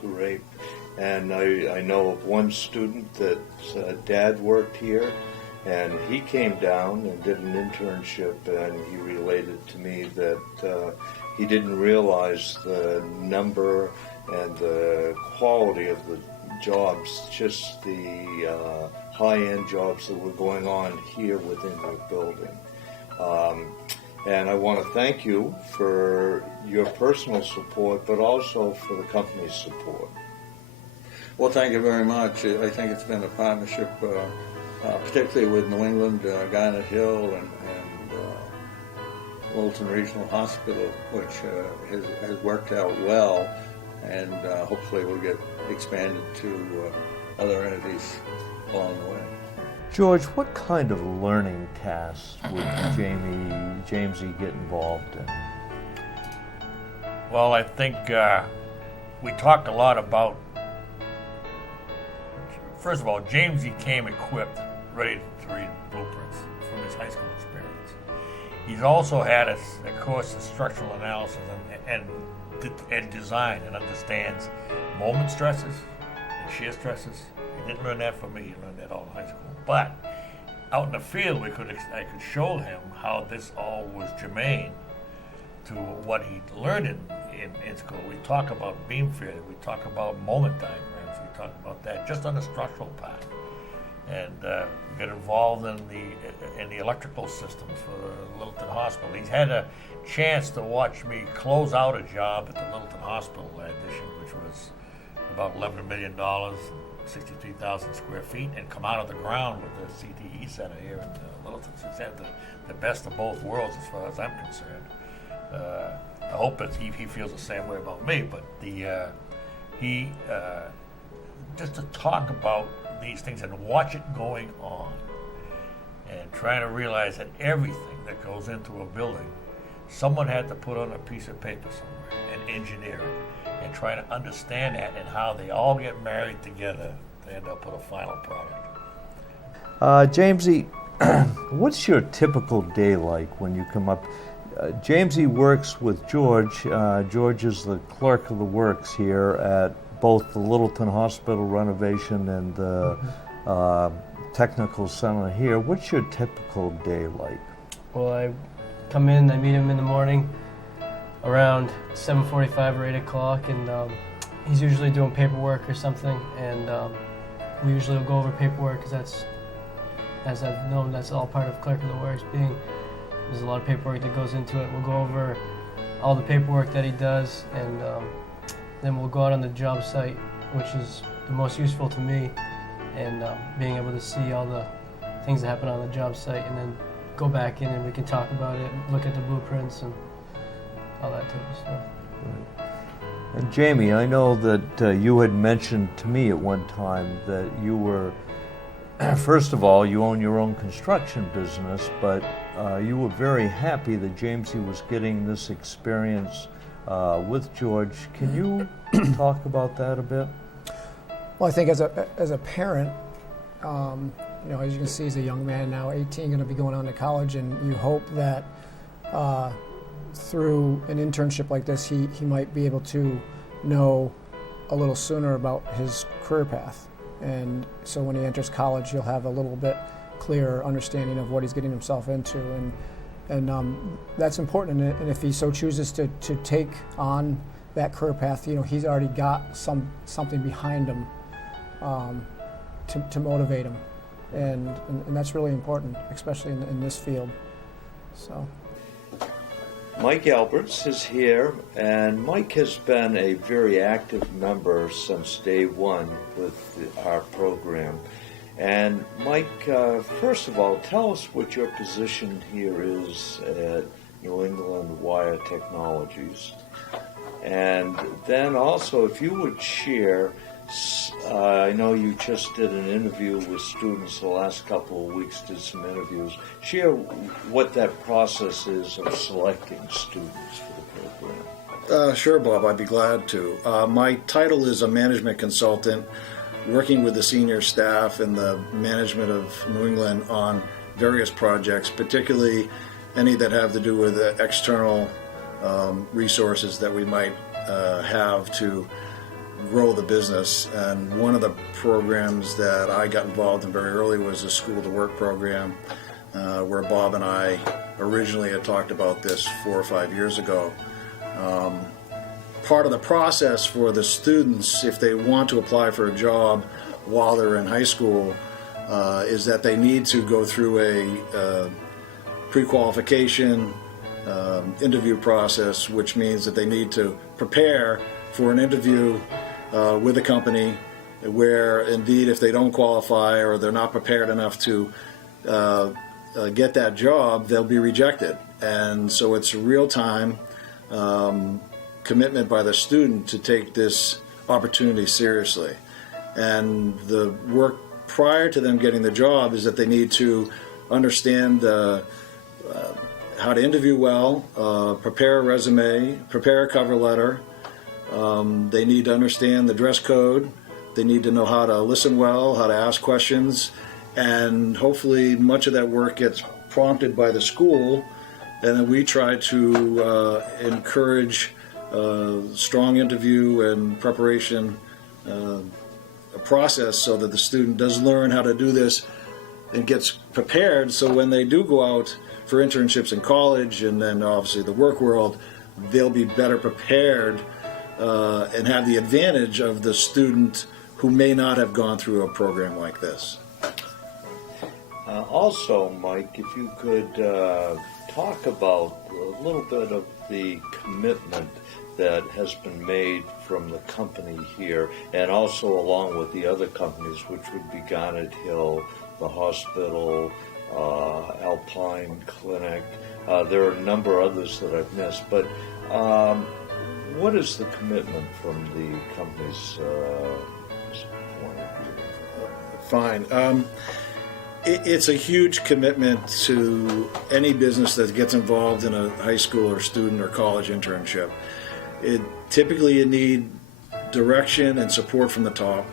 Great. And I know of one student that dad worked here, and he came down and did an internship, and he related to me that he didn't realize the number and the quality of the jobs, just the high-end jobs that were going on here within the building. And I want to thank you for your personal support, but also for the company's support. Well, thank you very much. I think it's been a partnership, particularly with New England, Garnet Hill, and Littleton Regional Hospital, which has worked out well, and hopefully will get expanded to other entities along the way. George, what kind of learning tasks would Jamesy get involved in? Well, I think we talked a lot about, first of all, Jamesy came equipped, ready to read blueprints from his high school experience. He's also had a course of structural analysis and design, and understands moment stresses and shear stresses. He didn't learn that from me, he learned that all in high school. But out in the field, I could show him how this all was germane to what he learned in school. We talk about beam theory, we talk about moment diagrams, we talk about that just on the structural part, and get involved in the electrical systems for Littleton Hospital. He's had a chance to watch me close out a job at the Littleton Hospital addition, which was about $11 million. 63,000 square feet, and come out of the ground with the CTE Center here in Littleton. So it's had the best of both worlds as far as I'm concerned. I hope that he feels the same way about me, but he just to talk about these things and watch it going on and trying to realize that everything that goes into a building, someone had to put on a piece of paper somewhere and engineer it, and try to understand that and how they all get married together to end up with a final product. Jamesy, what's your typical day like when you come up? Jamesy works with George. George is the clerk of the works here at both the Littleton Hospital renovation and the technical center here. What's your typical day like? Well, I come in, I meet him in the morning around 7:45 or 8 o'clock, and he's usually doing paperwork or something, and we usually will go over paperwork because that's, as I've known, that's all part of clerk of the works. There's a lot of paperwork that goes into it. We'll go over all the paperwork that he does, and then we'll go out on the job site, which is the most useful to me, and being able to see all the things that happen on the job site, and then go back in and we can talk about it, look at the blueprints and all that type of stuff. Right. And Jamie, I know that you had mentioned to me at one time that you were, first of all, you own your own construction business, but you were very happy that Jamesy was getting this experience with George. Can you talk about that a bit? Well, I think as a parent, you know, as you can see, he's a young man now, 18, going to be going on to college, and you hope that through an internship like this, he might be able to know a little sooner about his career path. And so when he enters college, he'll have a little bit clearer understanding of what he's getting himself into. And that's important. And if he so chooses to take on that career path, you know, he's already got something behind him to motivate him. And that's really important, especially in this field. So. Mike Alberts is here, and Mike has been a very active member since day one with our program. And Mike, first of all, tell us what your position here is at New England Wire Technologies. And then also, if you would share, I know you just did an interview with students the last couple of weeks, did some interviews. Share what that process is of selecting students for the program. Sure, Bob, I'd be glad to. My title is a management consultant, working with the senior staff and the management of New England on various projects, particularly any that have to do with external resources that we might have to grow the business. And one of the programs that I got involved in very early was the School to Work program, where Bob and I originally had talked about this 4 or 5 years ago. Part of the process for the students, if they want to apply for a job while they're in high school, is that they need to go through a pre-qualification interview process, which means that they need to prepare for an interview with a company where, indeed, if they don't qualify or they're not prepared enough to get that job, they'll be rejected. And so it's real-time commitment by the student to take this opportunity seriously. And the work prior to them getting the job is that they need to understand how to interview well, prepare a resume, prepare a cover letter. They need to understand the dress code. They need to know how to listen well, how to ask questions, and hopefully much of that work gets prompted by the school, and then we try to encourage strong interview and preparation process so that the student does learn how to do this and gets prepared, so when they do go out for internships in college and then obviously the work world, they'll be better prepared and have the advantage of the student who may not have gone through a program like this. Also, Mike, if you could talk about a little bit of the commitment that has been made from the company here, and also along with the other companies, which would be Garnet Hill, the hospital, Alpine Clinic. There are a number of others that I've missed, but what is the commitment from the company's point of view? Fine. It's a huge commitment to any business that gets involved in a high school or student or college internship. Typically you need direction and support from the top,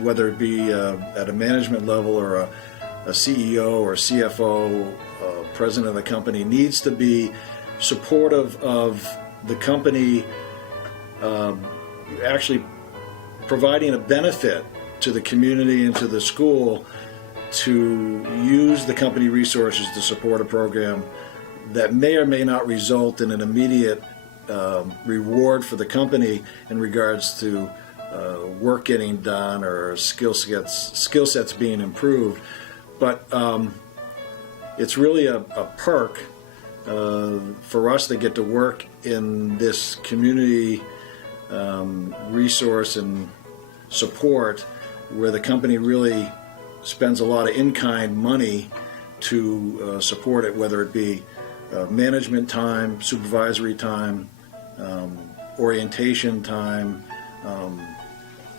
whether it be at a management level or a CEO or CFO, president of the company, needs to be supportive of the company actually providing a benefit to the community and to the school to use the company resources to support a program that may or may not result in an immediate reward for the company in regards to work getting done or skill sets being improved. But it's really a perk for us to get to work in this community resource and support where the company really spends a lot of in-kind money to support it, whether it be management time, supervisory time, orientation time,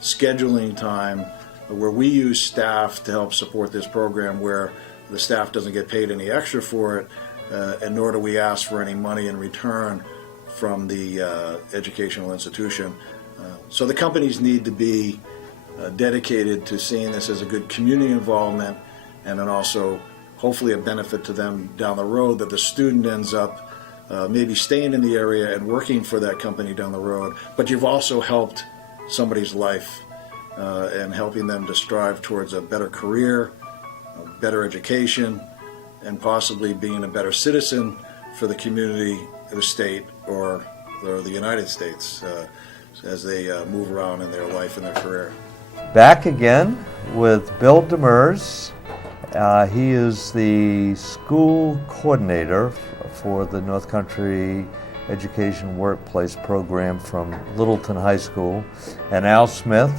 scheduling time, where we use staff to help support this program, where the staff doesn't get paid any extra for it, and nor do we ask for any money in return from the educational institution. So the companies need to be dedicated to seeing this as a good community involvement, and then also hopefully a benefit to them down the road, that the student ends up maybe staying in the area and working for that company down the road, but you've also helped somebody's life and helping them to strive towards a better career, a better education, and possibly being a better citizen for the community, the state, or the United States as they move around in their life and their career. Back again with Bill Demers. He is the school coordinator for the North Country Education Workplace Program from Littleton High School, and Al Smith,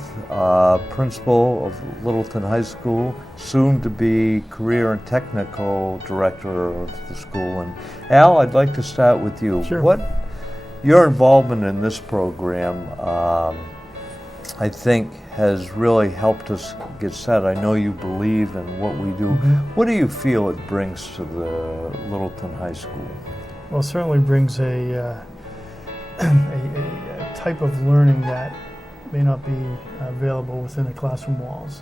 principal of Littleton High School, soon to be career and technical director of the school. And Al, I'd like to start with you. Sure. What Your involvement in this program, I think, has really helped us get set. I know you believe in what we do. What do you feel it brings to the Littleton High School? Well, it certainly brings a type of learning that may not be available within the classroom walls.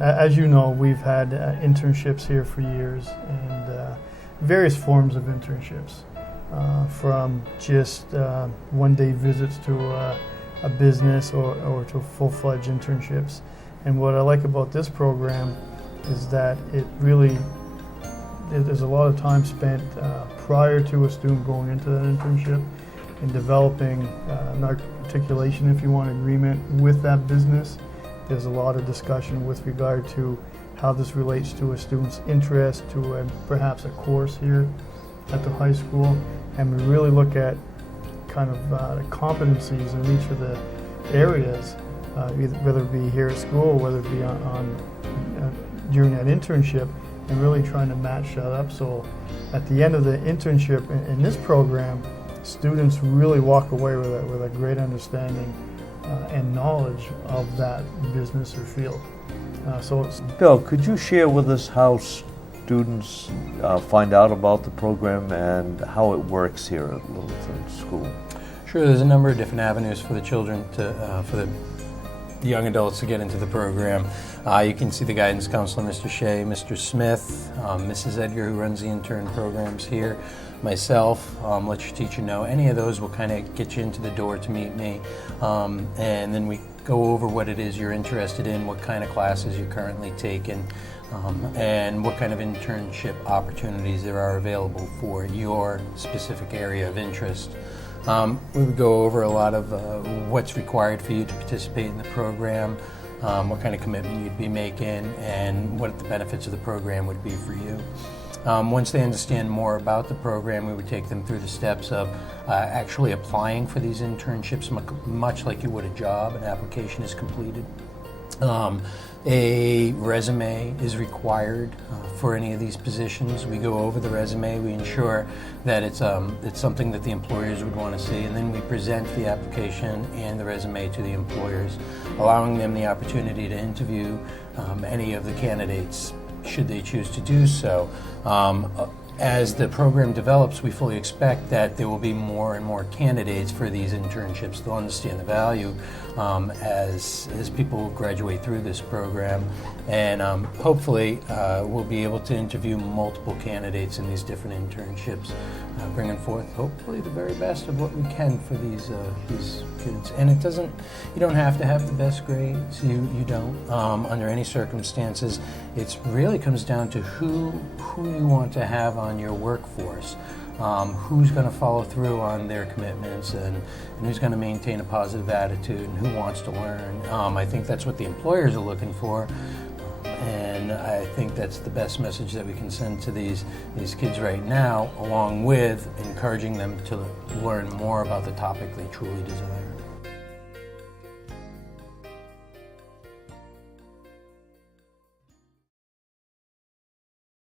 As you know, we've had internships here for years, and various forms of internships, from just one-day visits to a business or to full-fledged internships. And what I like about this program is that there's a lot of time spent prior to a student going into that internship in developing an articulation, if you want, agreement with that business. There's a lot of discussion with regard to how this relates to a student's interest, to perhaps a course here at the high school. And we really look at kind of the competencies in each of the areas, whether it be here at school, whether it be during that internship, and really trying to match that up. So at the end of the internship in this program, students really walk away with a great understanding and knowledge of that business or field. Bill, could you share with us how students find out about the program and how it works here at Littleton School? Sure, there's a number of different avenues for the children for the young adults to get into the program. You can see the guidance counselor, Mr. Shea, Mr. Smith, Mrs. Edgar, who runs the intern programs here, myself, let your teacher know. Any of those will kind of get you into the door to meet me. And then we go over what it is you're interested in, what kind of classes you're currently taking, and what kind of internship opportunities there are available for your specific area of interest. We would go over a lot of what's required for you to participate in the program, what kind of commitment you'd be making, and what the benefits of the program would be for you. Once they understand more about the program, we would take them through the steps of actually applying for these internships, much like you would a job. An application is completed. A resume is required for any of these positions. We go over the resume, we ensure that it's something that the employers would want to see, and then we present the application and the resume to the employers, allowing them the opportunity to interview any of the candidates should they choose to do so. As the program develops, we fully expect that there will be more and more candidates for these internships. They'll understand the value as people graduate through this program, and hopefully we'll be able to interview multiple candidates in these different internships, bringing forth hopefully the very best of what we can for these kids. And you don't have to have the best grades. You don't under any circumstances. It really comes down to who you want to have on your workforce, who's going to follow through on their commitments, and who's going to maintain a positive attitude, and who wants to learn. I think that's what the employers are looking for, and I think that's the best message that we can send to these kids right now, along with encouraging them to learn more about the topic they truly desire.